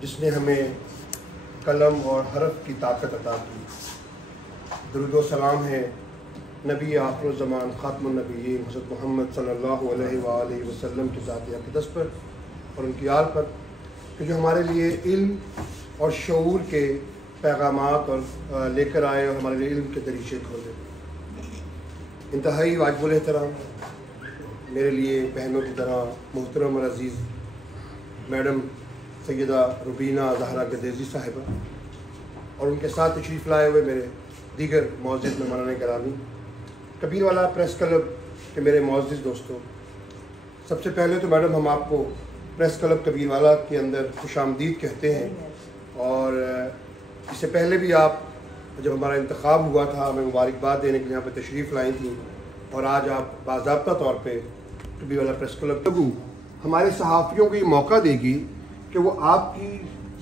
जिसने हमें कलम और हरफ की ताकत अता की। दुरूद व सलाम है नबी आखिर ज़मान ख़ातमुन नबिय्यीन हज़रत मोहम्मद सल्लल्लाहु अलैहि वसल्लम की ज़ात अक़दस पर और उनकी आल पर, कि जो हमारे लिए इल्म और शऊर के पैगामात और लेकर आए और हमारे लिए इल्म के दरीचे खोले। इंतहाई वाजिबुल एहतराम मेरे लिए बहनों की तरह मोहतरम और अज़ीज़ मैडम सैयदा रुबीना ज़हरा गदेज़ी साहिबा और उनके साथ तशरीफ़ लाए हुए मेरे दीगर मौजूद मेहमानान गिरामी, कबीरवाला प्रेस क्लब के मेरे मौजूद दोस्तों, सबसे पहले तो मैडम हम आपको प्रेस क्लब कबीरवाला के अंदर खुशामदीद कहते हैं। और इससे पहले भी आप जब हमारा इंतखाब हुआ था हमें मुबारकबाद देने के लिए यहाँ पर तशरीफ़ लाई थी और आज आप बाज़ाब्ता तौर पे कबीरवाला प्रेस क्लब हमारे सहाफ़ियों को ये मौका देगी कि वो आपकी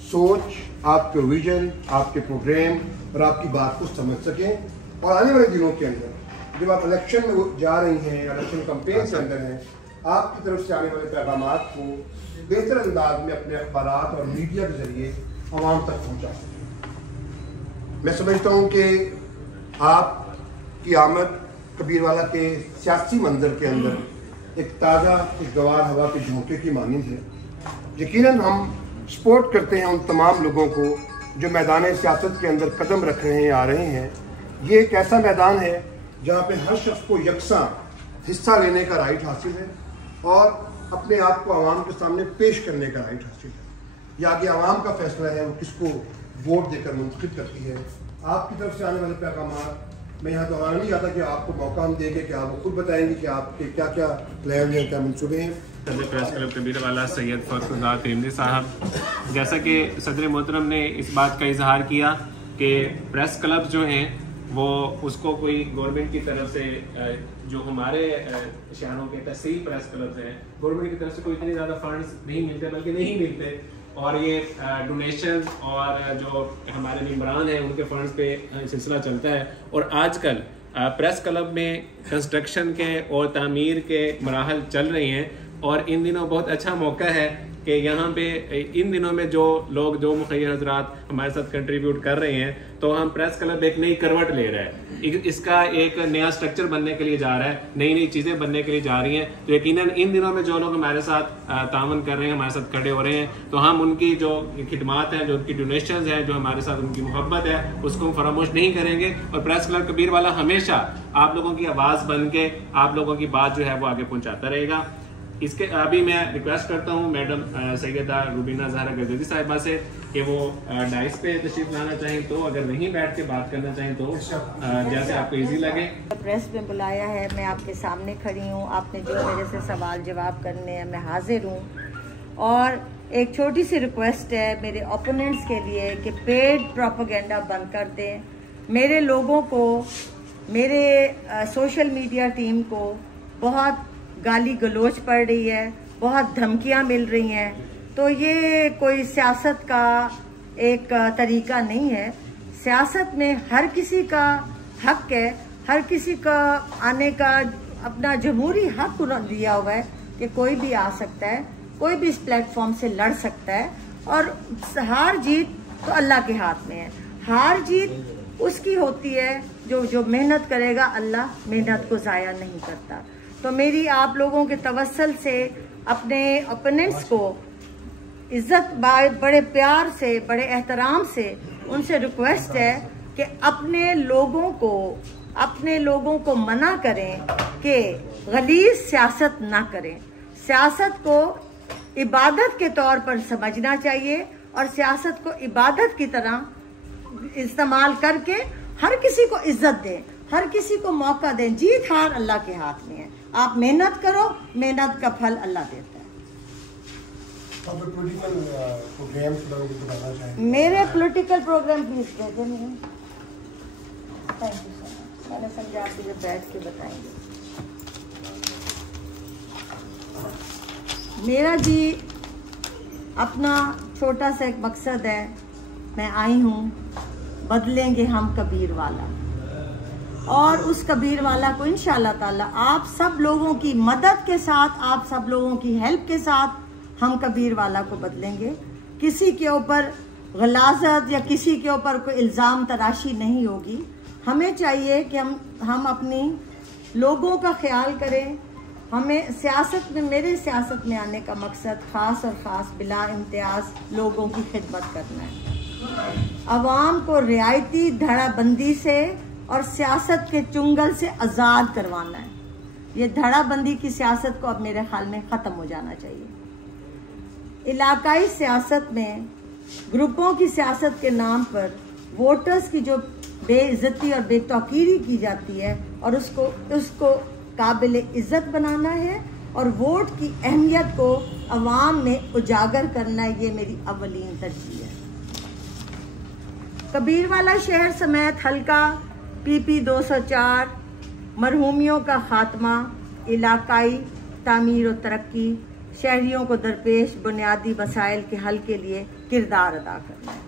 सोच, आपके विजन, आपके प्रोग्राम और आपकी बात को समझ सकें और आने वाले दिनों के अंदर जब आप इलेक्शन में जा रही हैं, इलेक्शन कैंपेन के अंदर हैं, आपकी तरफ से आने वाले पैगामात को बेहतर अंदाज में अपने अखबारात और मीडिया के ज़रिए आवाम तक पहुँचा सकें। मैं समझता हूँ कि आपकी आमद कबीरवाला के सियासी मंजर के अंदर एक ताज़ा खुशगवार हवा के झोंके की मानिंद है। यकीनन हम सपोर्ट करते हैं उन तमाम लोगों को जो मैदान सियासत के अंदर कदम रख रहे हैं, आ रहे हैं। ये एक ऐसा मैदान है जहाँ पे हर शख्स को यकसा हिस्सा लेने का राइट हासिल है और अपने आप को आवाम के सामने पेश करने का राइट हासिल है। या आगे आवाम का फैसला है वो किसको वोट देकर मुंतखब करती है। आपकी तरफ से आने वाले पैगामात मैं यहाँ दोहराना नहीं चाहता कि आपको मौका हम देंगे कि आप खुद बताएंगे कि आपके क्या क्या प्लान हैं, क्या मंसूबे हैं। सदर press club Kabirwala Syed Fakhruddin Tirmidhi साहब, जैसा कि सदर मोहतरम ने इस बात का इजहार किया कि प्रेस क्लब जो हैं वो उसको कोई गवर्नमेंट की तरफ से जो हमारे शहरों के तहसील प्रेस क्लब हैं गवर्नमेंट की तरफ से कोई इतने ज़्यादा फंड्स नहीं मिलते, बल्कि नहीं मिलते, और ये डोनेशन और जो हमारे मेम्बरान हैं उनके फंड्स पे सिलसिला चलता है। और आजकल प्रेस क्लब में कंस्ट्रक्शन के और तामीर के मराहल चल रही हैं और इन दिनों बहुत अच्छा मौका है कि यहाँ पे इन दिनों में जो लोग जो मुखय्यर हजरात हमारे साथ कंट्रीब्यूट कर रहे हैं, तो हम प्रेस क्लब एक नई करवट ले रहे हैं, इसका एक नया स्ट्रक्चर बनने के लिए जा रहा है, नई नई चीज़ें बनने के लिए जा रही हैं। तो यकीनन इन दिनों में जो लोग हमारे साथ तावन कर रहे हैं, हमारे साथ खड़े हो रहे हैं, तो हम उनकी जो खिदमात हैं, जो उनकी डोनेशन है, जो हमारे साथ उनकी मोहब्बत है, उसको हम फरामोश नहीं करेंगे। और प्रेस क्लब कबीरवाला हमेशा आप लोगों की आवाज़ बन के आप लोगों की बात जो है वो आगे पहुँचाता रहेगा। इसके अभी मैं रिक्वेस्ट करता हूँ मैडम सैयदा रुबीना ज़हरा गदेज़ी साहिबा से कि वो डाइस पे तशरीफ लाना चाहें, तो अगर वहीं बैठ के बात करना चाहें तो जैसे आपको इजी लगे। प्रेस में बुलाया है, मैं आपके सामने खड़ी हूँ, आपने जो मेरे से सवाल जवाब करने हैं मैं हाजिर हूँ। और एक छोटी सी रिक्वेस्ट है मेरे ओपोनेंट्स के लिए कि पेड प्रोपेगेंडा बंद कर दें। मेरे लोगों को, मेरे सोशल मीडिया टीम को बहुत गाली गलोच पड़ रही है, बहुत धमकियां मिल रही हैं, तो ये कोई सियासत का एक तरीका नहीं है। सियासत में हर किसी का हक है, हर किसी का आने का अपना जमहूरी हक दिया हुआ है कि कोई भी आ सकता है, कोई भी इस प्लेटफॉर्म से लड़ सकता है। और हार जीत तो अल्लाह के हाथ में है, हार जीत उसकी होती है जो मेहनत करेगा, अल्लाह मेहनत को ज़ाया नहीं करता। तो मेरी आप लोगों के तवस्सल से अपने ओपोनेंट्स को इज्जत बड़े प्यार से, बड़े एहतराम से उनसे रिक्वेस्ट है कि अपने लोगों को मना करें कि गलीज़ सियासत ना करें। सियासत को इबादत के तौर पर समझना चाहिए और सियासत को इबादत की तरह इस्तेमाल करके हर किसी को इज्जत दें, हर किसी को मौका दें। जीत हार अल्लाह के हाथ में है, आप मेहनत करो, मेहनत का फल अल्लाह देता है। मेरे पॉलिटिकल प्रोग्राम प्लीज भेजे नहीं। थैंक यू सर, मैंने समझा आप जब बैठ के बताएंगे। मेरा जी अपना छोटा सा एक मकसद है, मैं आई हूँ बदलेंगे हम कबीरवाला, और उस कबीरवाला को इंशाअल्लाह ताला आप सब लोगों की मदद के साथ, आप सब लोगों की हेल्प के साथ हम कबीरवाला को बदलेंगे। किसी के ऊपर गलाजत या किसी के ऊपर कोई इल्ज़ाम तराशी नहीं होगी। हमें चाहिए कि हम अपनी लोगों का ख्याल करें। हमें सियासत में, मेरे सियासत में आने का मकसद ख़ास और ख़ास बिला इम्तियाज़ लोगों की खिदमत करना है, आवाम को रियायती धड़ाबंदी से और सियासत के चुंगल से आज़ाद करवाना है। ये धड़ाबंदी की सियासत को अब मेरे ख्याल में ख़त्म हो जाना चाहिए। इलाकाई सियासत में ग्रुपों की सियासत के नाम पर वोटर्स की जो बेइज्जती और बेतौकीरी की जाती है और उसको काबिल इज्जत बनाना है और वोट की अहमियत को अवाम में उजागर करना है, ये मेरी अव्वलीन तरजीह है। कबीरवाला शहर समेत हल्का PP 204 मरहूमियों का खात्मा, इलाकाई तामीर और तरक्की, शहरियों को दरपेश बुनियादी वसाइल के हल के लिए किरदार अदा करना है।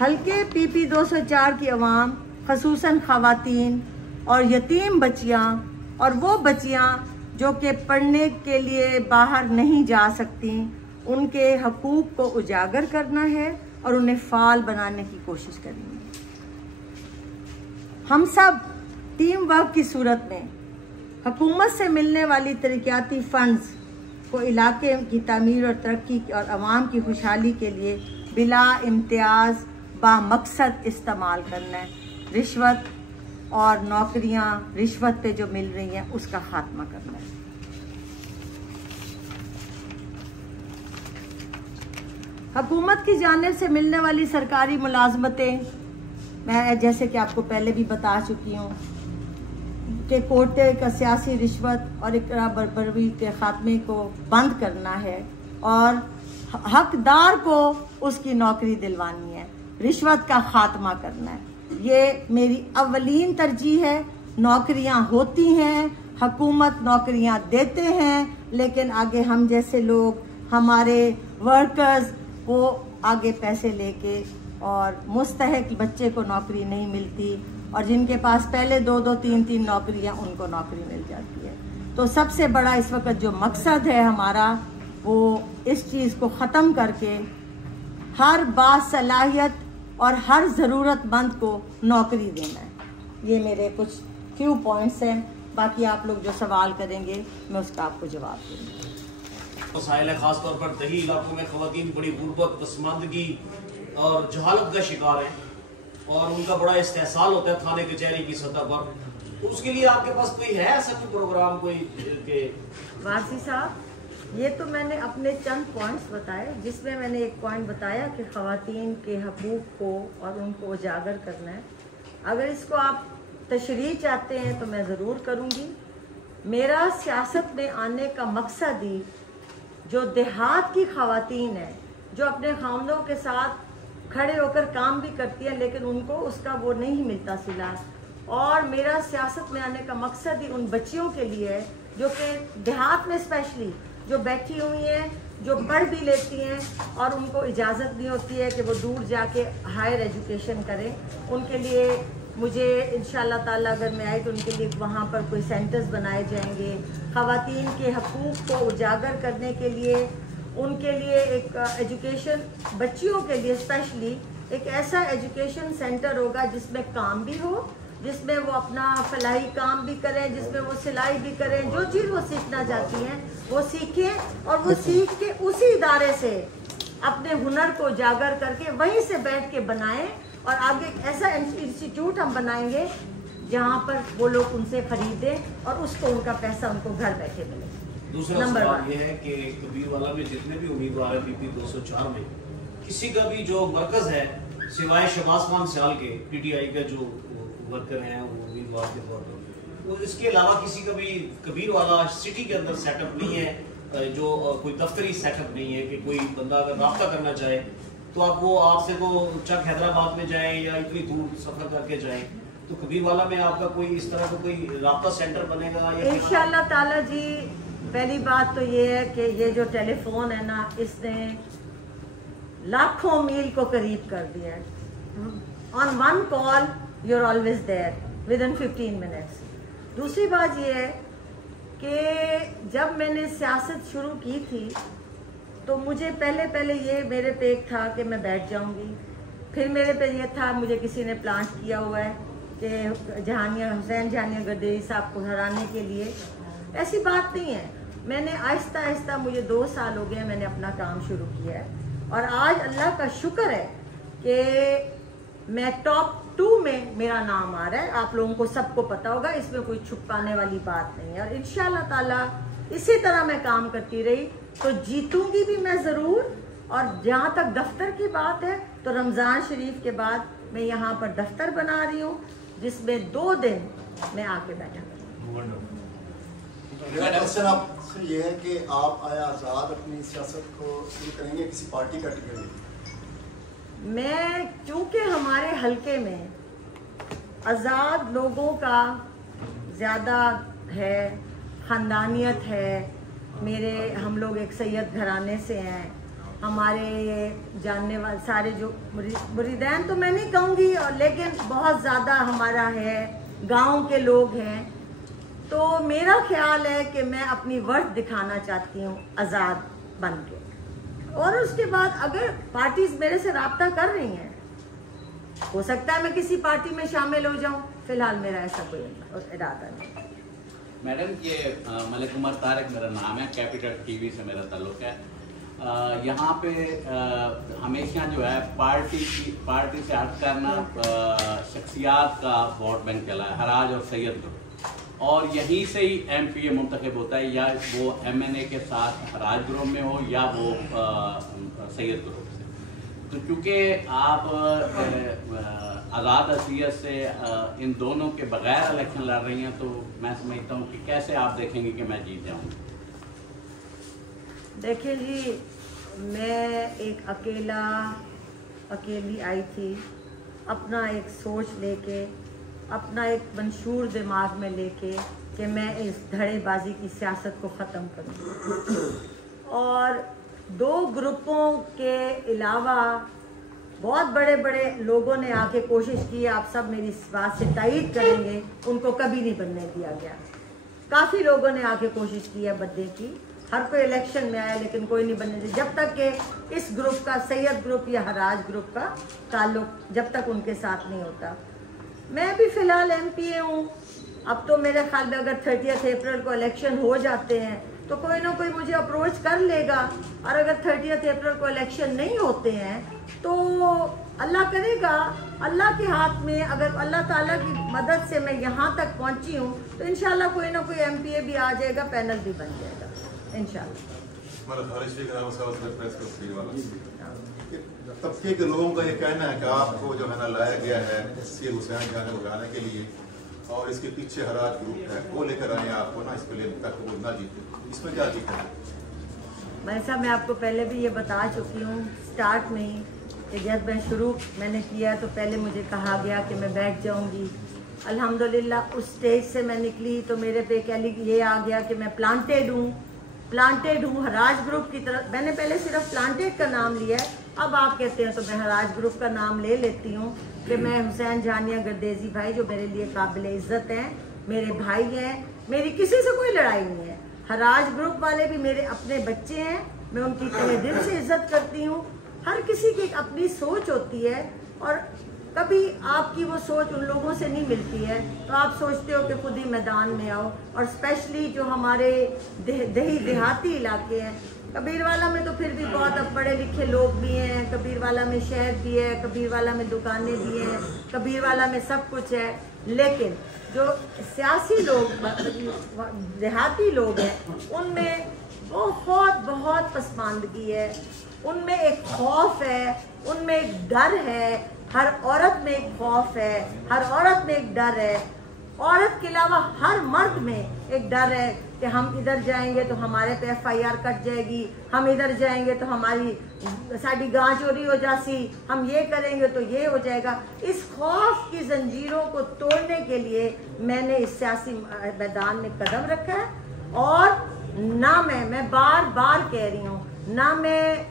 हल्के PP 204 की अवाम, खसूसन ख़वातीन और यतीम बच्चियाँ और वो बच्चियाँ जो कि पढ़ने के लिए बाहर नहीं जा सकती, उनके हकूक़ को उजागर करना है और उन्हें फ़ाल बनाने की कोशिश करनी है। हम सब टीम वर्क की सूरत में हुकूमत से मिलने वाली तरक्याती फ़ंड्स को इलाके की तामीर और तरक्की और अवाम की खुशहाली के लिए बिला इम्तियाज़ बामकसद इस्तेमाल करना है। रिश्वत और नौकरियां रिश्वत पे जो मिल रही हैं उसका खात्मा करना है। हुकूमत की जानिब से मिलने वाली सरकारी मुलाजमतें, मैं जैसे कि आपको पहले भी बता चुकी हूँ कि कोटे का सियासी रिश्वत और इकरा बरबरी के खात्मे को बंद करना है और हकदार को उसकी नौकरी दिलवानी है, रिश्वत का खात्मा करना है। ये मेरी अव्वलीन तरजीह है। नौकरियां होती हैं, हुकूमत नौकरियां देते हैं, लेकिन आगे हम जैसे लोग, हमारे वर्कर्स, वो आगे पैसे लेके और मुस्तहिक बच्चे को नौकरी नहीं मिलती और जिनके पास पहले 2-2, 3-3 नौकरियां, उनको नौकरी मिल जाती है। तो सबसे बड़ा इस वक्त जो मकसद है हमारा, वो इस चीज़ को ख़त्म करके हर बासलाहियत और हर ज़रूरतमंद को नौकरी देना है। ये मेरे कुछ फ्यू पॉइंट्स हैं। बाकी आप लोग जो सवाल करेंगे मैं उसका आपको जवाब दूँगी। मसाइल है, ख़ासतौर पर दही इलाकों में ख़वातीन बड़ी गुर्बत, पसमानदगी और जहालत का शिकार हैं और उनका बड़ा इस्तेहसाल होता है थाने कचहरी की सतह पर। तो उसके लिए आपके पास कोई है ऐसा कोई प्रोग्राम कोई के? वासी साहब, ये तो मैंने अपने चंद पॉइंट्स बताए, जिसमें मैंने एक पॉइंट बताया कि ख़वातीन के हकूक़ को और उनको उजागर करना है। अगर इसको आप तशरीह चाहते हैं तो मैं ज़रूर करूँगी। मेरा सियासत में आने का मकसद ही जो देहात की ख़वातीन है, जो अपने खामदों के साथ खड़े होकर काम भी करती है लेकिन उनको उसका वो नहीं मिलता सिला, और मेरा सियासत में आने का मकसद ही उन बच्चियों के लिए है जो कि देहात में स्पेशली जो बैठी हुई हैं, जो पढ़ भी लेती हैं और उनको इजाज़त नहीं होती है कि वो दूर जाके हायर एजुकेशन करें। उनके लिए मुझे इंशाअल्लाह ताला अगर मैं आई तो उनके लिए वहाँ पर कोई सेंटर्स बनाए जाएंगे। ख़वातीन के हकूक़ को उजागर करने के लिए उनके लिए एक एजुकेशन, बच्चियों के लिए स्पेशली एक ऐसा एजुकेशन सेंटर होगा जिसमें काम भी हो, जिसमें वो अपना फलाही काम भी करें, जिसमें वो सिलाई भी करें, जो चीज़ वो सीखना चाहती हैं वो सीखें और वो सीख के उसी इदारे से अपने हुनर को उजागर करके वहीं से बैठ के बनाएं और आगे ऐसा इंस्टीट्यूट हम बनाएंगे जहाँ पर वो लोग उनसे खरीदें और उसको उनका पैसा उनको घर बैठे मिले। दूसरा सवाल ये है कि कबीरवाला में जितने भी उम्मीदवार हैं PP 204 में, किसी का भी जो मरकज है सिवाय शहबाज खान सियाल के, PTI का जो वर्कर हैं वो उम्मीदवार के तौर पर, तो इसके अलावा किसी का भी कबीरवाला सिटी के अंदर सेटअप नहीं है, जो कोई दफ्तरी सेटअप नहीं है कि कोई बंदा अगर राब्ता करना चाहे तो आपसे तो चक हैदराबाद में जाएं या इतनी दूर सफर करके जाएं, तो कबीरवाला में आपका कोई इस तरह का कोई राब्ता सेंटर बनेगा या? इंशाअल्लाह ताला जी, पहली बात तो ये है कि ये जो टेलीफोन है ना, इसने लाखों मील को करीब कर दिया है। On one call you are always there within 15 minutes. दूसरी बात ये है कि जब मैंने सियासत शुरू की थी तो मुझे पहले ये मेरे पे एक था कि मैं बैठ जाऊंगी, फिर मेरे पे ये था, मुझे किसी ने प्लांट किया हुआ है कि हुसैन जहानिया गर्देजी साहब को हराने के लिए। ऐसी बात नहीं है। मैंने आहिस्ता आहिस्ता, मुझे 2 साल हो गए मैंने अपना काम शुरू किया है, और आज अल्लाह का शुक्र है कि मैं टॉप 2 में मेरा नाम आ रहा है। आप लोगों को सबको पता होगा, इसमें कोई छुपाने वाली बात नहीं है। और इंशाअल्लाह ताला इसी तरह मैं काम करती रही तो जीतूंगी भी मैं ज़रूर। और जहाँ तक दफ्तर की बात है तो रमज़ान शरीफ के बाद मैं यहाँ पर दफ्तर बना रही हूँ, जिसमें 2 दिन मैं आके बैठा करूँ। मेरा क्वेश्चन आपसे ये है कि आप आया आज़ाद अपनी सियासत को शुरू करेंगे किसी पार्टी का टिकट लेके? मैं, क्योंकि हमारे हलके में आज़ाद लोगों का ज़्यादा है, ख़ानदानियत है। हम लोग एक सैयद घराने से हैं। हमारे जानने वाले सारे जो मुरीदैन तो मैं नहीं कहूँगी, और लेकिन बहुत ज़्यादा हमारा है, गांव के लोग हैं। तो मेरा ख्याल है कि मैं अपनी वर्थ दिखाना चाहती हूँ आज़ाद बन के। और उसके बाद अगर पार्टीज मेरे से राब्ता कर रही हैं, हो सकता है मैं किसी पार्टी में शामिल हो जाऊं। फिलहाल मेरा ऐसा कोई इरादा नहीं। मैडम, ये मलिक उमर तारिक मेरा नाम है, कैपिटल टीवी से मेरा ताल्लुक है। यहाँ पे हमेशा जो है पार्टी से हट करना शख्सियात का वोट बैंक चला है, हराज और सैयद ग्रुप, और यहीं से ही MPA मुंतखब होता है, या वो MNA के साथ हराज ग्रुप में हो या वो सैयद ग्रुप से। तो चूँकि आप आज़ाद असलियत से इन दोनों के बगैर इलेक्शन लड़ रही हैं, तो मैं समझता हूँ कि कैसे आप देखेंगे कि मैं जीत जाऊँगी? देखिए जी, मैं एक अकेली आई थी, अपना एक सोच लेके, अपना एक मंशूर दिमाग में लेके कि मैं इस धड़ेबाजी की सियासत को ख़त्म करूँ। और 2 ग्रुपों के अलावा बहुत बड़े बड़े लोगों ने आके कोशिश की, आप सब मेरी इस बात से तायीद करेंगे, उनको कभी नहीं बनने दिया गया। काफ़ी लोगों ने आके कोशिश की है बनने की, हर कोई इलेक्शन में आया लेकिन कोई नहीं बनने दिया, जब तक कि इस ग्रुप का, सैयद ग्रुप या हराज ग्रुप का ताल्लुक जब तक उनके साथ नहीं होता। मैं भी फ़िलहाल MPA हूँ। अब तो मेरे ख्याल में अगर 30 अप्रैल को इलेक्शन हो जाते हैं तो कोई ना कोई मुझे अप्रोच कर लेगा, और अगर 30 अप्रैल को इलेक्शन नहीं होते हैं तो अल्लाह करेगा, अल्लाह के हाथ में। अगर अल्लाह ताला की मदद से मैं यहाँ तक पहुँची हूँ तो इंशाल्लाह कोई ना कोई MPA भी आ जाएगा, पैनल भी बन जाएगा इंशाल्लाह। तबके के लोगों का ये कहना है कि आपको जो है ना लाया गया है हुसैन जहानिया को हराने के लिए, और इसके पीछे हराज ग्रुप है, वो लेकर आए आपको ना इसके लिए ताकि वो ना जीते। इसमें क्या जीता है? मैं आपको पहले भी ये बता चुकी हूँ स्टार्ट में ही कि जब मैंने किया तो पहले मुझे कहा गया कि मैं बैठ जाऊँगी। अल्हम्दुलिल्लाह उस स्टेज से मैं निकली तो मेरे पे ये आ गया कि मैं प्लांटेड हूँ हराज ग्रुप की तरफ। मैंने पहले सिर्फ प्लांटेड का नाम लिया है, अब आप कहते हैं तो मैं हराज ग्रुप का नाम ले लेती हूँ कि मैं हुसैन जहानिया गर्देजी भाई, जो मेरे लिए काबिल इज़्ज़त हैं, मेरे भाई हैं, मेरी किसी से कोई लड़ाई नहीं है। हराज ग्रुप वाले भी मेरे अपने बच्चे हैं, मैं उनकी तहे दिल से इज्जत करती हूँ। हर किसी की अपनी सोच होती है और कभी आपकी वो सोच उन लोगों से नहीं मिलती है तो आप सोचते हो कि खुद ही मैदान में आओ। और स्पेशली जो हमारे देहाती इलाके हैं, कबीरवाला में तो फिर भी बहुत अब पढ़े लिखे लोग भी हैं, कबीरवाला में शहर भी है, कबीरवाला में दुकानें भी हैं, कबीरवाला में सब कुछ है, लेकिन जो सियासी लोग देहाती लोग हैं उनमें बहुत पसमानदगी है, उनमें एक खौफ है, उनमें एक डर है। हर औरत में एक खौफ है, हर औरत में एक डर है। औरत के अलावा हर मर्द में एक डर है कि हम इधर जाएंगे तो हमारे पे FIR कट जाएगी, हम इधर जाएंगे तो साड़ी गां चोरी हो जासी, हम ये करेंगे तो ये हो जाएगा। इस खौफ की जंजीरों को तोड़ने के लिए मैंने इस सियासी मैदान में कदम रखा है। और ना मैं बार बार कह रही हूँ, ना मैं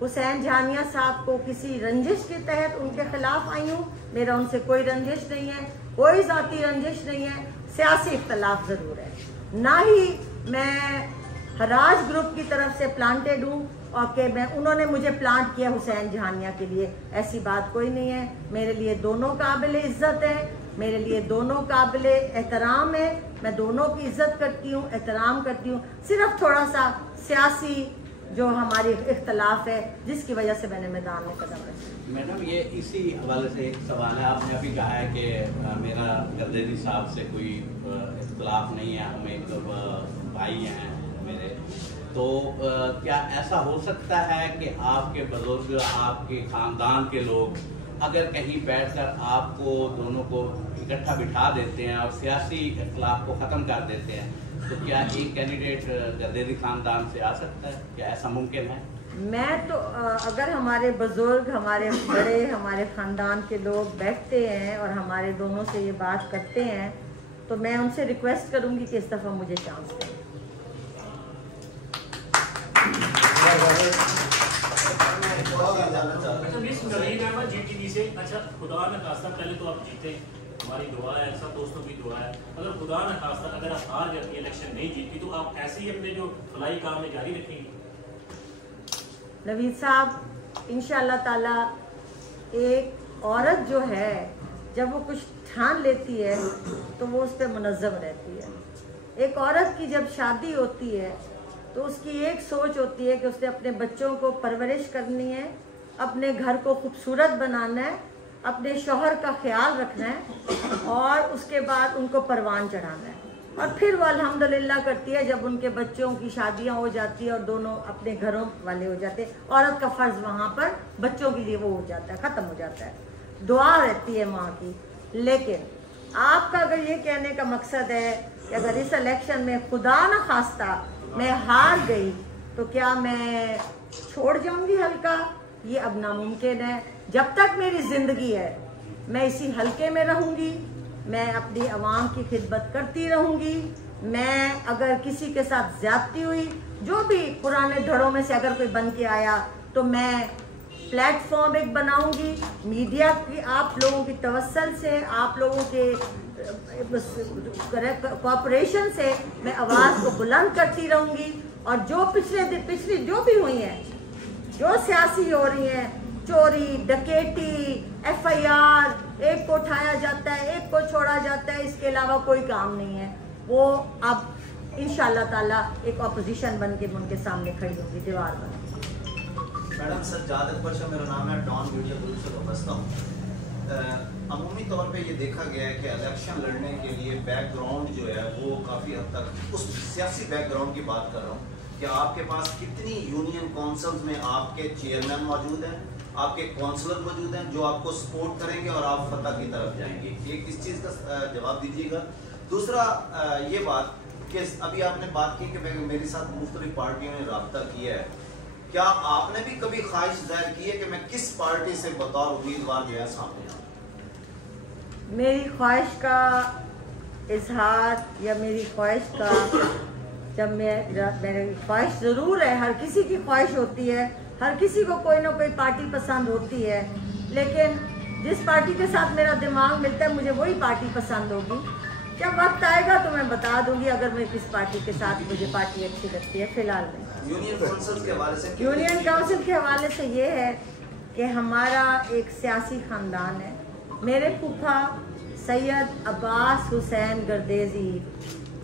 हुसैन जहानिया साहब को किसी रंजिश के तहत उनके खिलाफ आई हूँ, मेरा उनसे कोई रंजिश नहीं है, कोई जाती रंजिश नहीं है, सियासी इख्तलाफ ज़रूर है। ना ही मैं हराज ग्रुप की तरफ से प्लांटेड हूँ, और कि उन्होंने मुझे प्लांट किया हुसैन जहानिया के लिए, ऐसी बात कोई नहीं है। मेरे लिए दोनों काबिल इज्जत है, मेरे लिए दोनों काबिल एहतराम है, मैं दोनों की इज्जत करती हूँ, एहतराम करती हूँ। सिर्फ थोड़ा सा सियासी जो हमारी इख्तलाफ है जिसकी वजह से मैंने मैदान में कदम रखा। मैडम, ये इसी हवाले से एक सवाल है। आपने अभी कहा है कि मेरा गर्देजी साहब से कोई इख्तलाफ नहीं है, हम एक भाई हैं मेरे, तो क्या ऐसा हो सकता है कि आपके बुजुर्ग, आपके ख़ानदान के लोग अगर कहीं बैठकर आपको दोनों को इकट्ठा बिठा देते हैं और सियासी इख्तलाफ को ख़त्म कर देते हैं, तो क्या एक कैंडिडेट गर्देजी खानदान से आ सकता है? क्या ऐसा मुमकिन है? मैं तो अगर हमारे बुजुर्ग, हमारे बड़े, हमारे ख़ानदान के लोग बैठते हैं और हमारे दोनों से ये बात करते हैं, तो मैं उनसे रिक्वेस्ट करूंगी कि इस दफ़ा मुझे चांस दें। GTV से, अच्छा खुदा न खास्ता, पहले तो आप जीते, हमारी दुआ है, सब दोस्तों की दुआ है, अगर खुदा न खास्ता अगर आप हार जाती, इलेक्शन नहीं जीती, तो आप ऐसे ही अपने जो भलाई काम है जारी रखेंगे? नवीद साहब, इंशाअल्लाह ताला एक औरत जो है जब वो कुछ ठान लेती है तो वो उस पर मुनज़्ज़म रहती है। एक औरत की जब शादी होती है तो उसकी एक सोच होती है कि उसने अपने बच्चों को परवरिश करनी है, अपने घर को खूबसूरत बनाना है, अपने शौहर का ख्याल रखना है और उसके बाद उनको परवान चढ़ाना है। और फिर वो अल्हम्दुलिल्लाह करती है जब उनके बच्चों की शादियां हो जाती है और दोनों अपने घरों वाले हो जाते हैं। औरत का फ़र्ज़ वहाँ पर बच्चों के लिए वो हो जाता है, ख़त्म हो जाता है, दुआ रहती है माँ की। लेकिन आपका अगर ये कहने का मकसद है कि अगर इस इलेक्शन में खुदा न खास्ता मैं हार गई तो क्या मैं छोड़ जाऊंगी हल्का, ये अब नामुमकिन है। जब तक मेरी ज़िंदगी है मैं इसी हल्के में रहूंगी, मैं अपनी आवाम की खिदमत करती रहूंगी। मैं अगर किसी के साथ ज्यादती हुई, जो भी पुराने धड़ों में से अगर कोई बन के आया, तो मैं प्लेटफॉर्म एक बनाऊंगी, मीडिया की आप लोगों की तवस्सल से, आप लोगों के कॉपरेशन से मैं आवाज़ को बुलंद करती रहूंगी। और जो पिछली जो भी हुई हैं, जो सियासी हो रही हैं, चोरी, डकैती, FIR, एक को उठाया जाता है, एक को छोड़ा जाता है, इसके अलावा कोई काम नहीं है। वो अब इंशाअल्लाह ताला एक ऑपोजिशन बन के उनके सामने खड़ी होगी, दीवार बन। मैडम सज्जाद अकबर शाह मेरा नाम है, डॉन मीडिया ग्रुप से वाबस्ता हूँ। अमूमी तौर पे ये देखा गया है कि इलेक्शन लड़ने के लिए बैकग्राउंड जो है वो काफ़ी हद तक, उस सियासी बैकग्राउंड की बात कर रहा हूँ, कि आपके पास कितनी यूनियन काउंसिल्स में आपके चेयरमैन मौजूद हैं, आपके काउंसलर मौजूद हैं जो आपको सपोर्ट करेंगे और आप फतह की तरफ जाएंगे। एक इस चीज़ का जवाब दीजिएगा। दूसरा ये बात कि अभी आपने बात की कि मेरे साथ मुख्तलिफ पार्टियों ने रब्ता किया है, क्या आपने भी कभी ख्वाहिश जाहिर की है कि मैं किस पार्टी से बतौर उम्मीदवार जो है सामने आऊँ? मेरी ख्वाहिश का इजहार या मेरी ख्वाहिश का, जब मेरी ख्वाहिश ज़रूर है, हर किसी की ख्वाहिश होती है, हर किसी को कोई ना कोई पार्टी पसंद होती है, लेकिन जिस पार्टी के साथ मेरा दिमाग मिलता है मुझे वही पार्टी पसंद होगी। जब वक्त आएगा तो मैं बता दूंगी अगर मैं किस पार्टी के साथ मुझे पार्टी अच्छी लगती है। फिलहाल में यूनियन काउंसिल के हवाले से, यूनियन काउंसिल के हवाले से ये है कि हमारा एक सियासी ख़ानदान है। मेरे फूफा सैयद अब्बास हुसैन गर्देजी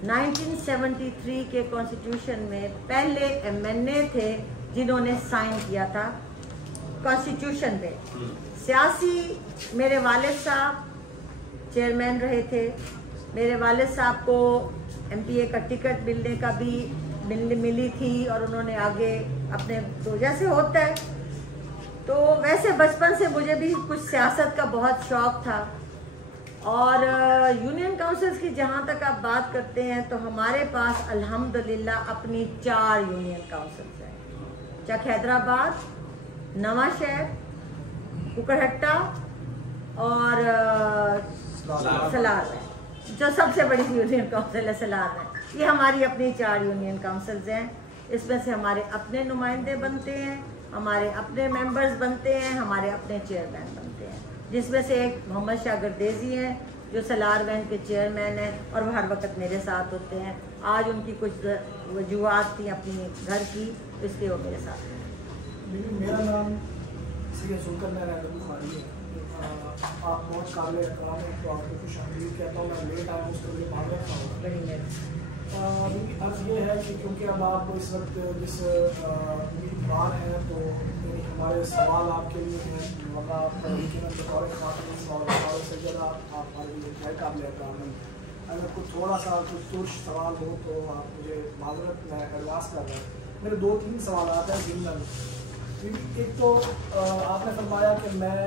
1973 के कॉन्स्टिट्यूशन में पहले MNA थे जिन्होंने साइन किया था कॉन्स्टिट्यूशन पे। सियासी मेरे वालिद साहब चेयरमैन रहे थे। मेरे वालिद साहब को MPA का टिकट मिलने का भी मिली थी और उन्होंने आगे अपने, तो जैसे होता है, तो वैसे बचपन से मुझे भी कुछ सियासत का बहुत शौक़ था। और यूनियन काउंसिल्स की जहाँ तक आप बात करते हैं तो हमारे पास अल्हम्दुलिल्लाह अपनी 4 यूनियन काउंसिल्स हैं। चक हैदराबाद, नवा शहर, कुकरहट्टा और सलार में, जो सबसे बड़ी यूनियन काउंसिल है सलार में। ये हमारी अपनी 4 यूनियन काउंसिल्स हैं। इसमें से हमारे अपने नुमाइंदे बनते हैं, हमारे अपने मेंबर्स बनते हैं, हमारे अपने चेयरमैन बनते हैं, जिसमें से एक मोहम्मद शाह गर्देजी हैं जो सलार वैन के चेयरमैन हैं और वह हर वक्त मेरे साथ होते हैं। आज उनकी कुछ वजूहात थी अपनी घर की, इसलिए वो मेरे साथ हैं। लेकिन मेरा नाम सैयद जुल्कर नैन बुखारी है। आप बहुत काबिल एहतराम है, तो आपको खुश आमदीद कहता हूँ। मैं लेट आया हूँ, उसके लिए मालूम था। मेरी अर्ज़ ये है कि क्योंकि अब आप इस वक्त जिस उम्मीदवार हैं, तो हमारे सवाल आपके लिए हैं, बतौर खातून और बतौर सैयदा आप हमारे लिए क्या काबिल एहतराम हैं। अगर कुछ थोड़ा सा कुछ तुर्श सवाल हो तो आप मुझे माजरत में एडवांस कर रहे हैं। मेरे 2-3 सवाल हैं जिनमें एक तो आपने फरमाया कि मैं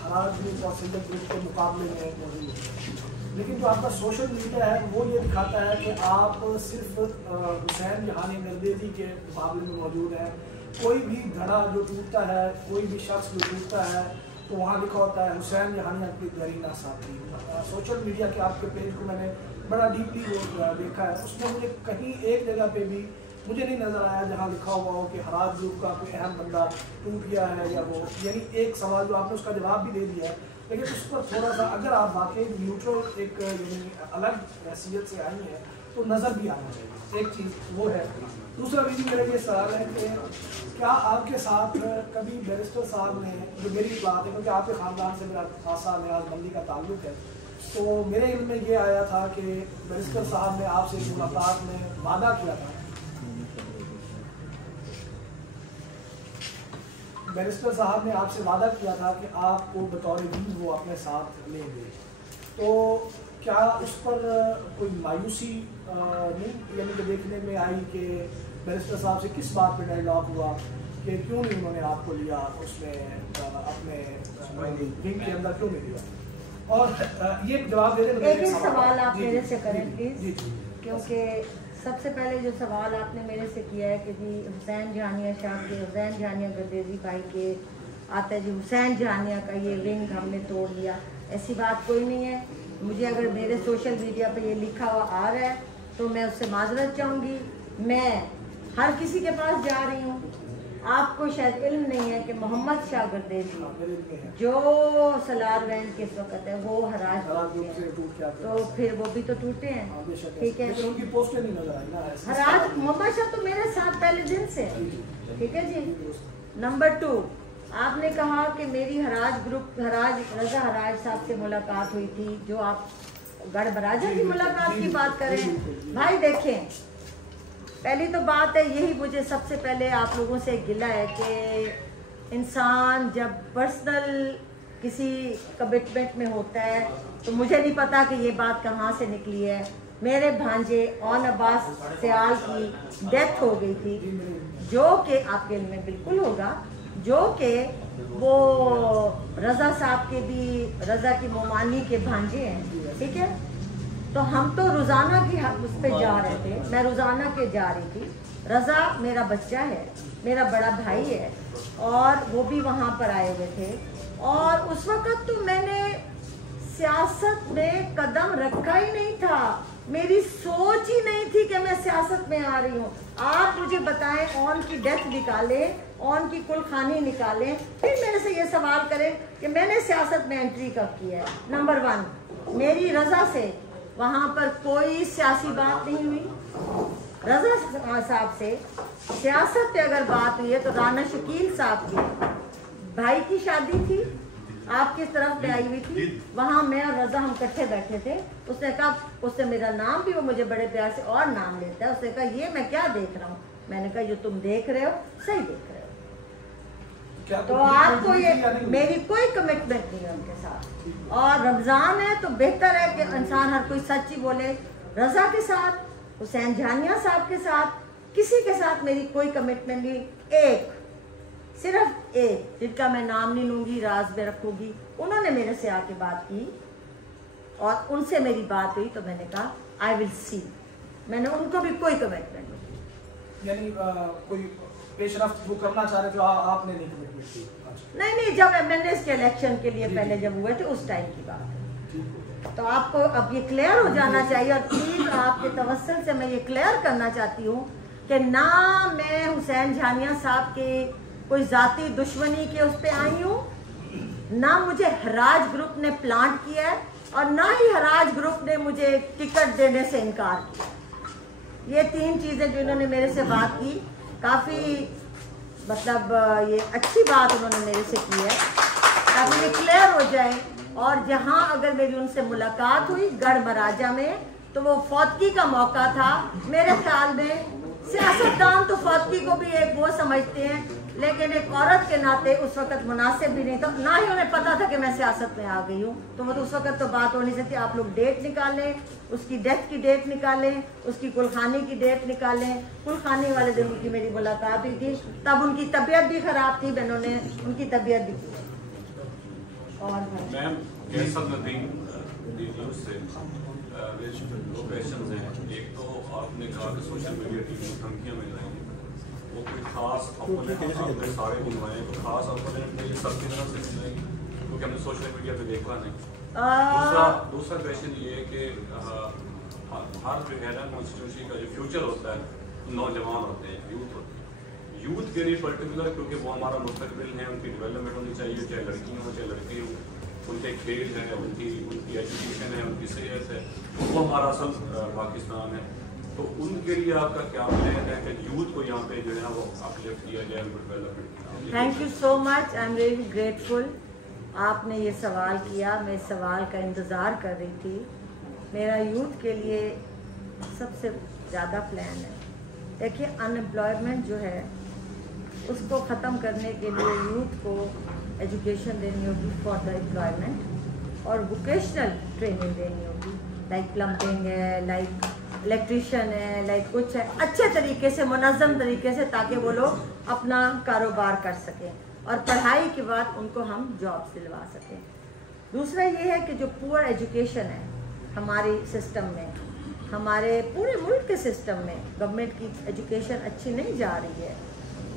हराज ग्रुप और सैयद ग्रुप के मुकाबले में मौजूद हूँ, लेकिन जो आपका सोशल मीडिया है वो ये दिखाता है कि आप सिर्फ हुसैन जहानी गर्देजी के मुकाबले में मौजूद हैं। कोई भी धड़ा जो टूटता है, कोई भी शख्स जो टूटता है, तो वहाँ लिखा होता है हुसैन जहानी आपकी गरीना साथी। सोशल मीडिया के आपके पेज को मैंने बड़ा डीपली देखा है, उसमें मुझे कहीं एक जगह पे भी मुझे नहीं नज़र आया जहाँ लिखा हुआ हो कि हराज ग्रुप का कोई अहम बंदा टूट गया है या वो, यानी एक सवाल जो आपने उसका जवाब भी दे दिया है, लेकिन उस पर थोड़ा सा अगर आप वाकई न्यूट्रल एक यानी अलग हैसियत से आई हैं तो नज़र भी आना चाहिए। एक चीज़ वो है। दूसरा भी मेरा ये सवाल है कि क्या आपके साथ कभी बैरिस्टर साहब ने, जो मेरी बात है क्योंकि आपके ख़ानदान से मेरा खासा न्याज़बंदी का ताल्लुक़ है, तो मेरे इल्म में ये आया था कि बैरिस्टर साहब ने आपसे मुलाकात में वादा किया था, बैरिस्टर साहब ने आपसे वादा किया था कि आपको बतौर वीज़ वो अपने साथ लेंगे। तो क्या उस पर कोई मायूसी नहीं यानी कि देखने में आई कि बैरिस्टर साहब से किस बात पे डायलॉग हुआ कि क्यों नहीं उन्होंने आपको लिया उसमें अपने विंग के अंदर, क्यों नहीं लिया? और ये जवाब दे दें। एक सवाल आप मेरे से करें प्लीज, क्योंकि सबसे पहले जो सवाल आपने मेरे से किया है कि जी हुसैन जहानिया शाह के, हुसैन जहानिया गर्देजी भाई के आता है जी हुसैन जहानिया का ये विंग हमने तोड़ लिया, ऐसी बात कोई नहीं है। मुझे अगर मेरे सोशल मीडिया पे ये लिखा हुआ आ रहा है तो मैं उससे माजरत चाहूँगी। मैं हर किसी के पास जा रही हूँ। आपको शायद इल्म नहीं है कि मोहम्मद शाह गर्देजी जो सलार वैन के इस वक्त है वो हराज तो फिर वो भी तो टूटे हैं, ठीक है। हराज मोहम्मद शाह तो मेरे साथ पहले दिन से, ठीक है जी। नंबर 2, आपने कहा कि मेरी हराज ग्रुप रजा हराज साहब से मुलाकात हुई थी, जो आप गढ़बराजा की मुलाकात की बात करें। भाई देखें, पहली तो बात है यही, मुझे सबसे पहले आप लोगों से गिला है कि इंसान जब पर्सनल किसी कमिटमेंट में होता है तो मुझे नहीं पता कि ये बात कहाँ से निकली है। मेरे भांजे ऑन अब्बास सियाल की डेथ हो गई थी, जो कि आपके इल्म में बिल्कुल होगा, जो कि वो रजा साहब के भी, रजा की मोमानी के भांजे हैं, ठीक है। तो हम तो रोज़ाना की उस पर जा रहे थे, मैं रोज़ाना के जा रही थी। रज़ा मेरा बच्चा है, मेरा बड़ा भाई है, और वो भी वहाँ पर आए हुए थे। और उस वक़्त तो मैंने सियासत में कदम रखा ही नहीं था, मेरी सोच ही नहीं थी कि मैं सियासत में आ रही हूँ। आप मुझे बताएं, ऑन की डेथ निकालें, ऑन की कुल खानी निकालें, फिर मेरे से ये सवाल करें कि मैंने सियासत में एंट्री कब की है। नंबर 1, मेरी रज़ा से वहाँ पर कोई सियासी बात नहीं हुई। रज़ा साहब से सियासत पे अगर बात हुई है तो राना शकील साहब के भाई की शादी थी, आपकी तरफ पे आई हुई थी, वहाँ मैं और रज़ा हम इकट्ठे बैठे थे। उसने कहा, उसने मेरा नाम भी, वो मुझे बड़े प्यार से और नाम लेता है, उसने कहा ये मैं क्या देख रहा हूँ? मैंने कहा जो तुम देख रहे हो सही देख रहे हो। तो आपको ये, मेरी कोई कमिटमेंट नहीं है उनके साथ। और रमज़ान है तो बेहतर है कि इंसान हर कोई सच ही बोले। रज़ा के साथ, हुसैन जहानिया साहब के साथ, किसी के साथ मेरी कोई कमिटमेंट नहीं। एक, सिर्फ एक, जिनका मैं नाम नहीं लूँगी, राज में रखूँगी, उन्होंने मेरे से आके बात की और उनसे मेरी बात हुई तो मैंने कहा आई विल सी। मैंने उनको भी कोई कमिटमेंट नहीं। यानी कोई पेशरफ्त वो करना चाह रहे थे, आपने नहीं कमिटमेंट की? नहीं, जब एमएनएस के इलेक्शन के लिए पहले जब हुए थे उस टाइम की बात है। तो आपको अब ये क्लियर हो जाना चाहिए, और प्लीज आपके तवस्सुल से मैं ये क्लियर करना चाहती हूँ कि ना मैं हुसैन जहानिया साहब के कोई जाती दुश्मनी के उस पर आई हूँ, ना मुझे हराज ग्रुप ने प्लांट किया है, और ना ही हराज ग्रुप ने मुझे टिकट देने से इनकार किया। ये 3 चीज़ें जो इन्होंने मेरे से बात की, काफ़ी मतलब ये अच्छी बात उन्होंने मेरे से की है ताकि ये क्लियर हो जाए। और जहाँ अगर मेरी उनसे मुलाकात हुई गढ़ महाराजा में, तो वो फौतगी का मौका था। मेरे ख्याल में सियासतदान तो फौतगी को भी एक वो समझते हैं, लेकिन एक औरत के नाते उस वक्त मुनासिब भी नहीं था, ना ही उन्हें पता था कि मैं सियासत में आ गई हूँ। तो वो तो उस वक्त तो बात हो नहीं सकती। आप लोग डेट निकालें, उसकी डेथ की डेट निकालें, उसकी कुलखानी की डेट निकालें। कुलखानी वाले दिन उनकी मेरी मुलाकात हुई थी, तब उनकी तबीयत भी खराब थी, बहनों ने उनकी तबीयत भी की। और मैम कैसर नदीम न्यूज़ से दो क्वेश्चन हैं। एक तो आपने कहा कि सोशल मीडिया की धमकियाँ मिल रही हैं, वो कोई खास अपोनेंट आपने सारे बुलवाए, तो खास अपोनेंट मुझे सबकी तरफ से मिल रही, क्योंकि हमने सोशल मीडिया पे देखा नहीं। दूसरा क्वेश्चन ये है कि हर जो है ना कॉन्स्टिट्यूंसी का जो फ्यूचर होता है नौजवान होते हैं, यूथ होते हैं। यूथ के लिए पर्टिकुलर, क्योंकि वो हमारा मुस्तकबिल है, उनकी डेवलपमेंट होनी चाहिए, चाहे लड़की हो चाहे लड़के हो, उनके खेल है, उनकी एजुकेशन है, उनकी सेहत है, वो हमारा असल पाकिस्तान है। तो उनके लिए आपका क्या प्लान है कि यूथ को यहाँ पे जो है ना वो अपलिफ्ट किया जाए, development? Thank you so much, I am really grateful. आपने ये सवाल किया, मैं सवाल का इंतज़ार कर रही थी। मेरा यूथ के लिए सबसे ज़्यादा प्लान है। देखिए, अनएम्प्लॉयमेंट जो है उसको ख़त्म करने के लिए यूथ को एजुकेशन देनी होगी फॉर द एम्प्लॉयमेंट, और वोकेशनल ट्रेनिंग देनी होगी, लाइक प्लम्बिंग है, लाइक इलेक्ट्रिशियन है, लाइक कुछ है, अच्छे तरीके से, मुनज़्ज़म तरीके से, ताकि वो लोग अपना कारोबार कर सकें और पढ़ाई के बाद उनको हम जॉब दिलवा सकें। दूसरा ये है कि जो पुअर एजुकेशन है हमारे सिस्टम में, हमारे पूरे मुल्क के सिस्टम में गवर्नमेंट की एजुकेशन अच्छी नहीं जा रही है,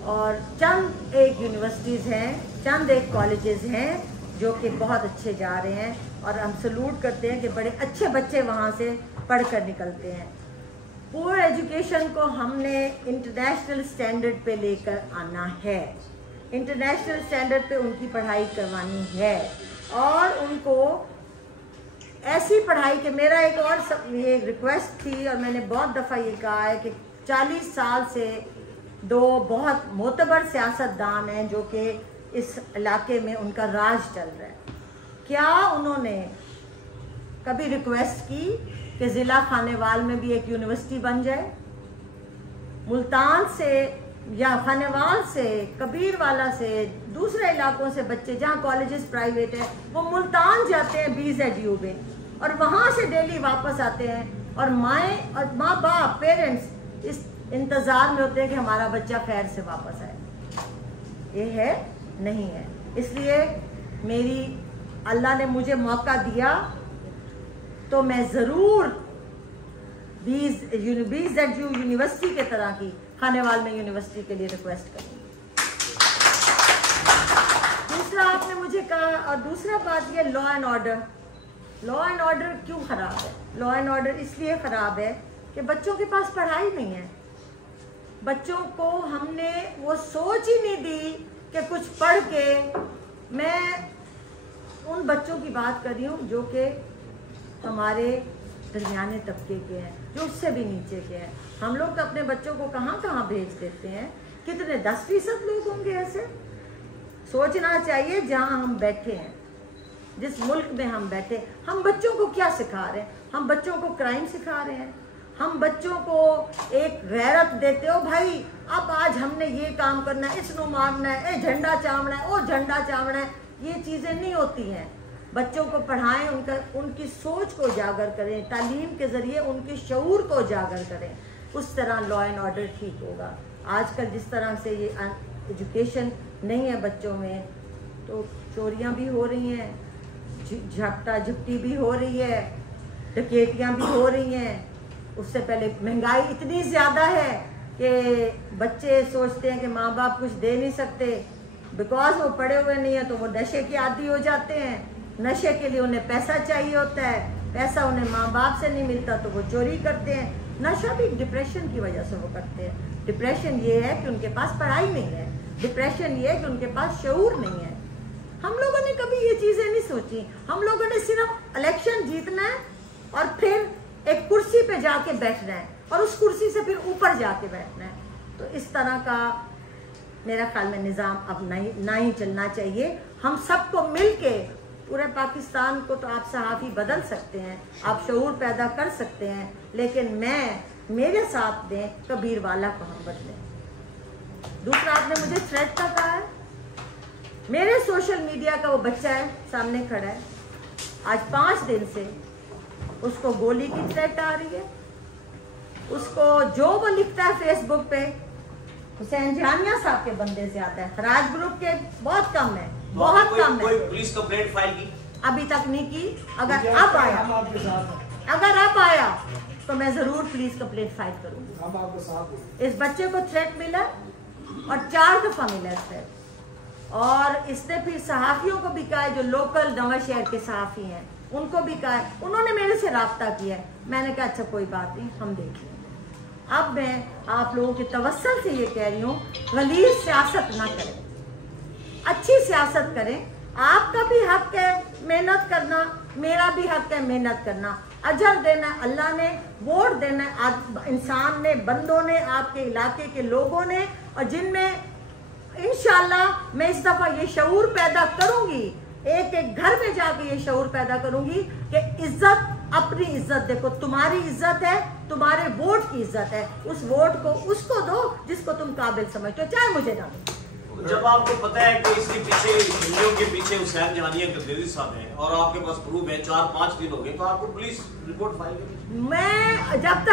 और चंद एक यूनिवर्सिटीज़ हैं, चंद एक कॉलेजेस हैं जो कि बहुत अच्छे जा रहे हैं, और हम सलूट करते हैं कि बड़े अच्छे बच्चे वहाँ से पढ़कर निकलते हैं। पुअर एजुकेशन को हमने इंटरनेशनल स्टैंडर्ड पे लेकर आना है, इंटरनेशनल स्टैंडर्ड पे उनकी पढ़ाई करवानी है, और उनको ऐसी पढ़ाई के, मेरा एक और ये रिक्वेस्ट थी, और मैंने बहुत दफ़ा ये कहा है कि 40 साल से दो बहुत मोतबर सियासतदान हैं जो कि इस इलाके में उनका राज चल रहा है। क्या उन्होंने कभी रिक्वेस्ट की कि ज़िला खानेवाल में भी एक यूनिवर्सिटी बन जाए? मुल्तान से या खानेवाल से, कबीरवाला से, दूसरे इलाकों से बच्चे जहाँ कॉलेजेस प्राइवेट हैं वो मुल्तान जाते हैं BZU में, और वहाँ से डेली वापस आते हैं, और माँ बाप पेरेंट्स इस इंतज़ार में होते हैं कि हमारा बच्चा खैर से वापस आए। ये है नहीं है। इसलिए मेरी, अल्लाह ने मुझे मौका दिया तो मैं ज़रूर BZU यूनिवर्सिटी के तरह की खानेवाल में यूनिवर्सिटी के लिए रिक्वेस्ट करूँगी। दूसरा आपने मुझे कहा, और दूसरा बात ये law and order. Law and order क्यों ख़राब है? लॉ एंड ऑर्डर इसलिए ख़राब है कि बच्चों के पास पढ़ाई नहीं है। बच्चों को हमने वो सोच ही नहीं दी कि कुछ पढ़ के, मैं उन बच्चों की बात कर रही हूँ जो कि हमारे दरमियाने तबके के हैं, जो उससे भी नीचे के हैं। हम लोग तो अपने बच्चों को कहाँ कहाँ भेज देते हैं। कितने 10% लोग होंगे ऐसे? सोचना चाहिए जहाँ हम बैठे हैं, जिस मुल्क में हम बैठे, हम बच्चों को क्या सिखा रहे हैं? हम बच्चों को क्राइम सिखा रहे हैं, हम बच्चों को एक गैरत देते हो, भाई अब आज हमने ये काम करना है, इसको मारना है, ए झंडा चावना है, ओ झंडा चावना है। ये चीज़ें नहीं होती हैं। बच्चों को पढ़ाएं, उनकी सोच को उजागर करें, तालीम के ज़रिए उनके शऊर को उजागर करें, उस तरह लॉ एंड ऑर्डर ठीक होगा। आजकल जिस तरह से ये एजुकेशन नहीं है बच्चों में, तो चोरियां भी हो रही हैं, झपटा झपटी भी हो रही है, डकैतियां भी हो रही हैं। उससे पहले महंगाई इतनी ज़्यादा है कि बच्चे सोचते हैं कि माँ बाप कुछ दे नहीं सकते, बिकॉज वो पढ़े हुए नहीं हैं, तो वो नशे के आदी हो जाते हैं। नशे के लिए उन्हें पैसा चाहिए होता है, पैसा उन्हें माँ बाप से नहीं मिलता तो वो चोरी करते हैं। नशा भी डिप्रेशन की वजह से वो करते हैं। डिप्रेशन ये है कि उनके पास पढ़ाई नहीं है, डिप्रेशन ये है कि उनके पास शऊर नहीं है। हम लोगों ने कभी ये चीज़ें नहीं सोची। हम लोगों ने सिर्फ इलेक्शन जीतना है और फिर एक कुर्सी पे जाके बैठना है, और उस कुर्सी से फिर ऊपर जाके बैठना है। तो इस तरह का मेरा ख्याल में निज़ाम अब ना ही चलना चाहिए। हम सबको मिल के, पूरे पाकिस्तान को तो आप सहाफ़ी बदल सकते हैं, आप शऊर पैदा कर सकते हैं, लेकिन मेरे साथ दें कबीर वाला को हम बदलें। दूसरा, आपने मुझे थ्रेट का कहा है, मेरे सोशल मीडिया का वो बच्चा है सामने खड़ा है, आज 5 दिन से उसको गोली की थ्रेट आ रही है। उसको जो वो लिखता है फेसबुक पे हुसैन जानिया साहब के बंदे से आता है, खराज ग्रुप के बहुत कम है, बहुत कम है। कोई पुलिस कंप्लेंट फाइल की? अभी तक नहीं की। अगर अब आया तो मैं जरूर पुलिस कंप्लेंट फाइल करूंगी। इस बच्चे को थ्रेट मिला और 4 दफा मिला थ्रेट, और इसने फिर सहाफियों को भी कहा है, जो लोकल नवाशहर के सहाफी हैं उनको भी कहा है, उन्होंने मेरे से राब्ता किया है। मैंने कहा अच्छा कोई बात नहीं, हम देख लेंगे। अब मैं आप लोगों के तवस्सुल से ये कह रही हूँ, गलीज़ सियासत ना करें, अच्छी सियासत करें। आपका भी हक है मेहनत करना, मेरा भी हक है मेहनत करना। अजर देना अल्लाह ने, वोट देना इंसान ने, बंदों ने, आपके इलाके के लोगों ने, और जिनमें इंशाल्लाह मैं इस दफा ये शऊर पैदा करूंगी, एक एक घर में जाके ये शऊर पैदा करूंगी कि इज्जत, अपनी इज्जत देखो, तुम्हारी इज्जत है, तुम्हारे वोट की इज्जत है, उस वोट को उसको दो जिसको तुम काबिल समझते हो, चाहे मुझे ना दो। जब आपको पता है कि इसके पीछे, वीडियो के पीछे हुसैन जहानिया गद्देजी साहब हैं और आपके पास प्रूफ है, 4-5 दिन हो गए, तो आपको पुलिस रिपोर्ट फाइल करेगी? मैं जब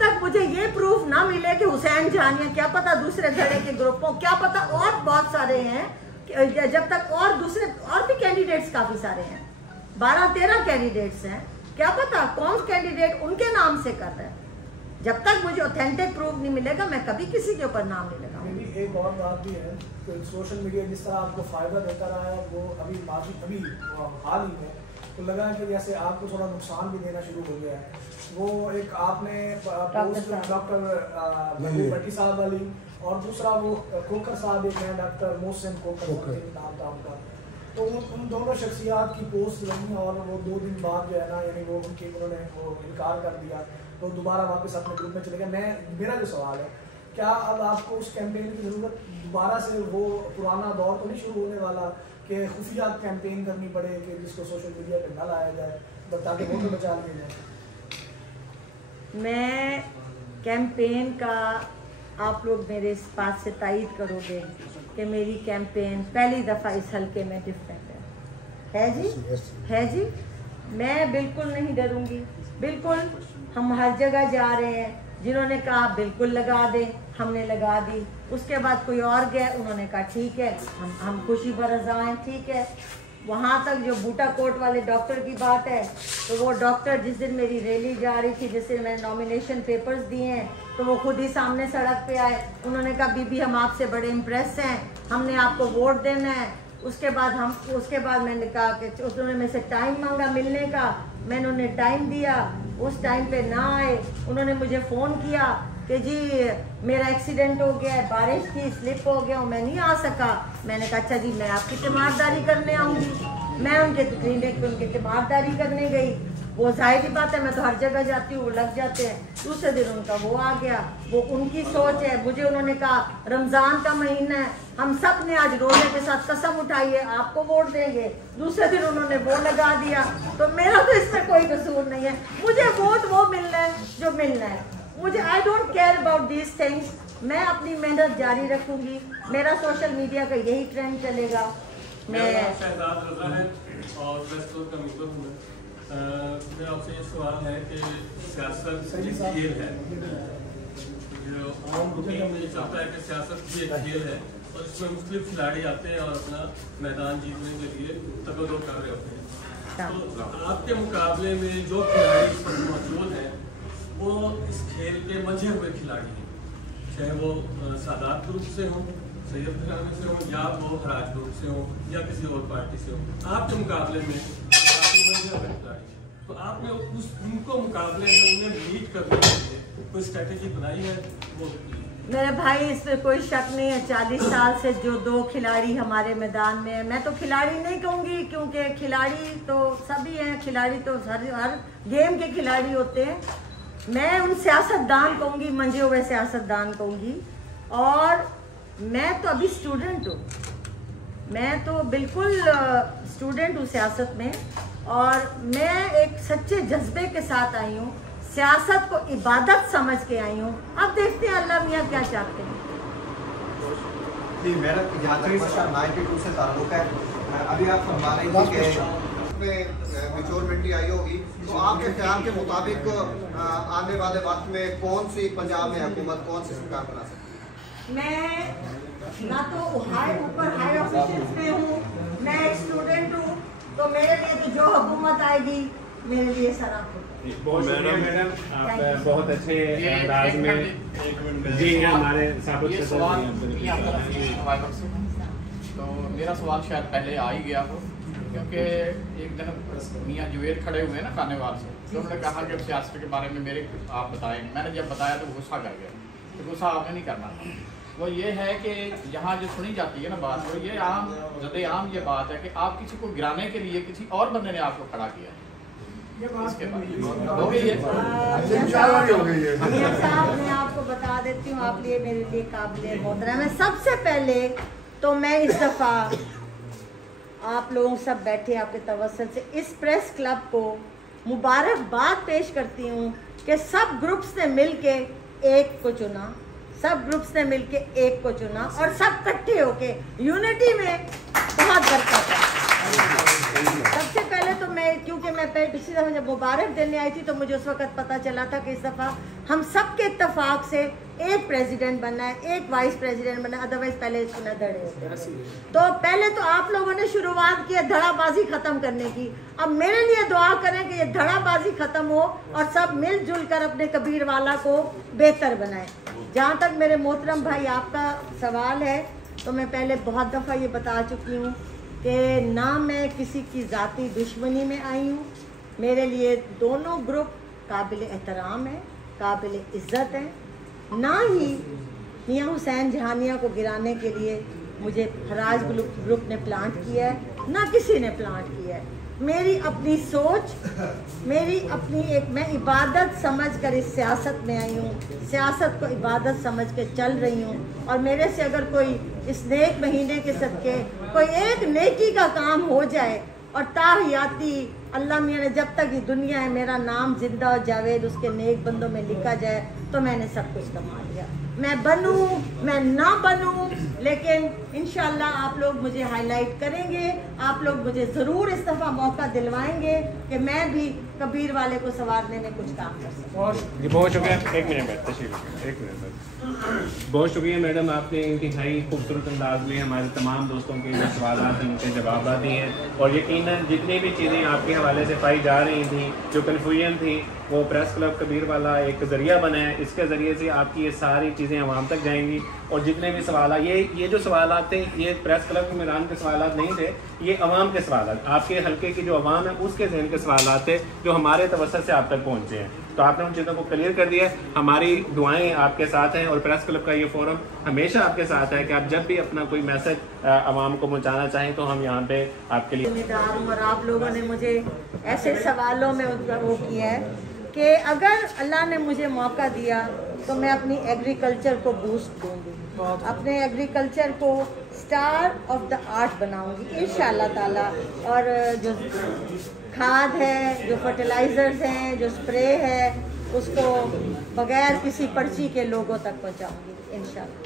तक मुझे ये प्रूफ ना मिले कि हुसैन जहानिया, क्या पता दूसरे धड़े के ग्रुपों, क्या पता और बहुत सारे हैं, जब तक और दूसरे और भी कैंडिडेट्स काफी सारे हैं, 12-13 कैंडिडेट्स हैं, क्या पता कौन कैंडिडेट उनके नाम से कर रहा है। जब तक मुझे ऑथेंटिक प्रूफ नहीं मिलेगा मैं कभी किसी के ऊपर नाम नहीं लगाऊंगी। एक और बात भी है कि सोशल मीडिया जिस तरह आपको फायदा देता रहा है, वो अभी हाल ही में तो लगा है कि जैसे आपको थोड़ा नुकसान भी देना शुरू हो गया है। वो एक आपने डॉक्टर भट्टी साहब वाली, और दूसरा वो कोकर साहब एक है, डॉक्टर मोहसिन कोकर नाम था उनका, तो उन दोनों शख्सियात की पोस्ट लगी और वो 2 दिन बाद जो है ना, यानी वो उन्होंने वो इनकार कर दिया, तो दोबारा वापस अपने ग्रुप में चले गए। मेरा जो सवाल है, क्या अब आपको उस कैंपेन की ज़रूरत दोबारा से, वो पुराना दौर तो नहीं शुरू होने वाला कि खुफिया कैंपेन करनी पड़े कि जिसको सोशल मीडिया पे न लाया जाए ताकि वोट बचा लिए जाए? मैं कैंपेन का, आप लोग मेरे इस बात से तायद करोगे कि मेरी कैंपेन पहली दफ़ा इस हल्के में डिफरेंट है जी, है जी। मैं बिल्कुल नहीं डरूंगी, बिल्कुल। हम हर जगह जा रहे हैं, जिन्होंने कहा बिल्कुल लगा दें, हमने लगा दी। उसके बाद कोई और गए, उन्होंने कहा ठीक है, हम खुशी बरज़ा हैं, ठीक है। वहाँ तक जो बूटा कोट वाले डॉक्टर की बात है, तो वो डॉक्टर जिस दिन मेरी रैली जा रही थी, जिस दिन मैंने नॉमिनेशन पेपर्स दिए हैं, तो वो खुद ही सामने सड़क पे आए, उन्होंने कहा बीबी हम आपसे बड़े इम्प्रेस हैं, हमने आपको वोट देना है। उसके बाद मैंने कहा कि उन्होंने मेरे से टाइम मांगा मिलने का, मैंने उन्हें टाइम दिया, उस टाइम पे ना आए। उन्होंने मुझे फ़ोन किया कि जी मेरा एक्सीडेंट हो गया है, बारिश थी, स्लिप हो गया हूँ, मैं नहीं आ सका। मैंने कहा अच्छा जी मैं आपकी तीमारदारी करने आऊँगी। मैं उनके क्लिनिक पे उनकी तीमारदारी करने गई। वो जाहिर बात है, मैं तो हर जगह जाती हूँ, वो लग जाते हैं। दूसरे दिन उनका वो आ गया, वो उनकी सोच है। मुझे उन्होंने कहा रमज़ान का महीना है, हम सब ने आज रोजे के साथ कसम उठाई है आपको वोट देंगे। दूसरे दिन उन्होंने वो लगा दिया, तो मेरा तो इसमें कोई कसूर नहीं है। मुझे वोट वो मिलना है जो मिलना है, मुझे I don't care about these things. मैं अपनी मेहनत जारी रखूंगी, मेरा सोशल मीडिया का यही ट्रेंड चलेगा। मेरा आपसे ये सवाल है कि सियासत एक खेल है, जो आम रूटीन में ये चलता है कि सियासत भी एक खेल है और इसमें मुख्तलिफ खिलाड़ी आते हैं और अपना मैदान जीतने के लिए तगदो कर रहे होते हैं। तो आपके मुकाबले में जो खिलाड़ी इस वक्त मौजूद हैं वो इस खेल के मंझे हुए खिलाड़ी हैं, चाहे वो सादात ग्रुप से हों, सैयद घराने से हों, या वो हराज ग्रुप से हों, या किसी और पार्टी से हों। आपके मुकाबले में तो आपने उनको मुकाबले में उन्हें बीट करने के लिए कोई स्ट्रेटेजी बनाई है? वो मेरे भाई इसमें कोई शक नहीं है, 40 साल से जो 2 खिलाड़ी हमारे मैदान में है। मैं तो खिलाड़ी नहीं कहूँगी, क्योंकि खिलाड़ी तो सभी हैं, खिलाड़ी तो हर गेम के खिलाड़ी होते हैं। मैं उन सियासतदान कहूँगी, मंजे हुए सियासतदान कहूँगी, और मैं तो अभी स्टूडेंट हूँ, मैं तो बिल्कुल स्टूडेंट हूँ सियासत में, और मैं एक सच्चे जज्बे के साथ आई हूँ, सियासत को इबादत समझ के आई हूँ। अब देखते हैं अल्लाह मियाँ क्या चाहते हैं। जी मेरा जहाँ तक 92 से ताल्लुक है, अभी आप फरमा रही थी कि मेच्योरिटी आई होगी, तो आपके ख्याल के मुताबिक आने वाले वक्त में कौन सी पंजाब में हुकूमत, कौन सी सरकार बना सकती है? मैं ना तो ऊपर हाई ऑफिशियल्स में हूँ, मैं एक स्टूडेंट हूँ, तो मेरे लिए तो जो हुकूमत आएगी मेरे लिए सराफ होगी। मैडम आप बहुत अच्छे अंदाज में जी हमारे साबित तो मेरा सवाल शायद पहले आ ही गया हो, क्योंकि एक दिन मियाँ जुवेर खड़े हुए ना खानेवाल से, तो उन्होंने कहा कि सियासत के बारे में मेरे आप बताएं। मैंने जब बताया तो गुस्सा कर गया, तो गुस्सा आपने नहीं करना। वो ये है कि यहाँ जो सुनी जाती है ना बात, वो ये आम ये बात है कि आप किसी को गिराने के लिए किसी और बंदे ने आपको खड़ा किया है। इसके बाद साहब मैं आपको बता देती हूँ, आप लिए मेरे लिए काबिल मोहतरम है। सबसे पहले तो मैं इस दफ़ा आप लोगों सब बैठे आपके तवज्जुह से इस प्रेस क्लब को मुबारकबाद पेश करती हूँ कि सब ग्रुप्स ने मिलके एक को चुना, सब ग्रुप्स ने मिलके एक को चुना, और सब इकट्ठे होके यूनिटी में बहुत बरकत है। सबसे पहले तो मैं, क्योंकि मैं पिछली दफ़ा जब मुबारक देने आई थी तो मुझे उस वक्त पता चला था कि इस दफ़ा हम सब के इत्तेफाक से एक प्रेसिडेंट बनना है, एक वाइस प्रेसिडेंट बनना है, अदरवाइज पहले इसको न धड़े होते। तो पहले तो आप लोगों ने शुरुआत की है धड़ाबाजी ख़त्म करने की। अब मेरे लिए दुआ करें कि ये धड़ाबाजी ख़त्म हो और सब मिलजुल कर अपने कबीर वाला को बेहतर बनाएं। जहाँ तक मेरे मोहतरम भाई आपका सवाल है, तो मैं पहले बहुत दफ़ा ये बता चुकी हूँ कि ना मैं किसी की ज़ाती दुश्मनी में आई हूँ। मेरे लिए दोनों ग्रुप काबिल एहतराम है, काबिल इज़्ज़त है। ना ही मियाँ हुसैन जहानिया को गिराने के लिए मुझे फराज ग्रुप ने प्लांट किया है, ना किसी ने प्लांट किया है। मेरी अपनी सोच, मेरी अपनी मैं इबादत समझ कर इस सियासत में आई हूँ, सियासत को इबादत समझ के चल रही हूँ। और मेरे से अगर कोई इस नेक महीने के सदके कोई एक नेकी का काम हो जाए और ताहियाती अल्लाह मियाँ ने जब तक ये दुनिया है मेरा नाम जिंदा और जावेद उसके नेक बंदों में लिखा जाए, तो मैंने सब कुछ कमा लिया। मैं बनूं मैं ना बनूं, लेकिन इंशाल्लाह आप लोग मुझे हाईलाइट करेंगे, आप लोग मुझे ज़रूर इस दफ़ा मौका दिलवाएंगे कि मैं भी कबीर वाले को संवारने में कुछ काम कर सकूं। जी बहुत शुक्रिया। एक मिनट बहुत शुक्रिया मैडम, आपने इंतहाई खूबसूरत अंदाज में हमारे तमाम दोस्तों के जो सवाल हैं उनके जवाब दिए हैं। और यकीनन जितनी भी चीज़ें आपके हवाले से पाई जा रही थी, जो कन्फ्यूजन थी, वो प्रेस क्लब कबीर वाला एक ज़रिया बना है। इसके ज़रिए से आपकी ये सारी चीज़ें आवाम तक जाएंगी। और जितने भी सवाल ये जो सवाल थे, ये प्रेस क्लब के मैदान के सवाल नहीं थे, ये अवाम के सवाल, आपके हल्के की जो अवाम है उसके जहन के सवाल थे जो हमारे तवज्जुह से आप तक पहुँचे हैं। तो आपने उन चीज़ों को क्लियर कर दिया। हमारी दुआएं आपके साथ हैं और प्रेस क्लब का ये फोरम हमेशा आपके साथ है कि आप जब भी अपना कोई मैसेज आवाम को पहुंचाना चाहें तो हम यहाँ पे आपके लिए जिम्मेदार हूँ। और आप लोगों ने मुझे ऐसे सवालों में वो किया है कि अगर अल्लाह ने मुझे मौका दिया तो मैं अपनी एग्रीकल्चर को बूस्ट दूँगी, अपने एग्रीकल्चर को स्टार ऑफ द आर्ट बनाऊँगी इंशाअल्लाह ताला। और जो खाद है, जो फर्टिलाइज़र्स हैं, जो स्प्रे है, उसको बगैर किसी पर्ची के लोगों तक पहुंचाऊंगी इंशाल्लाह।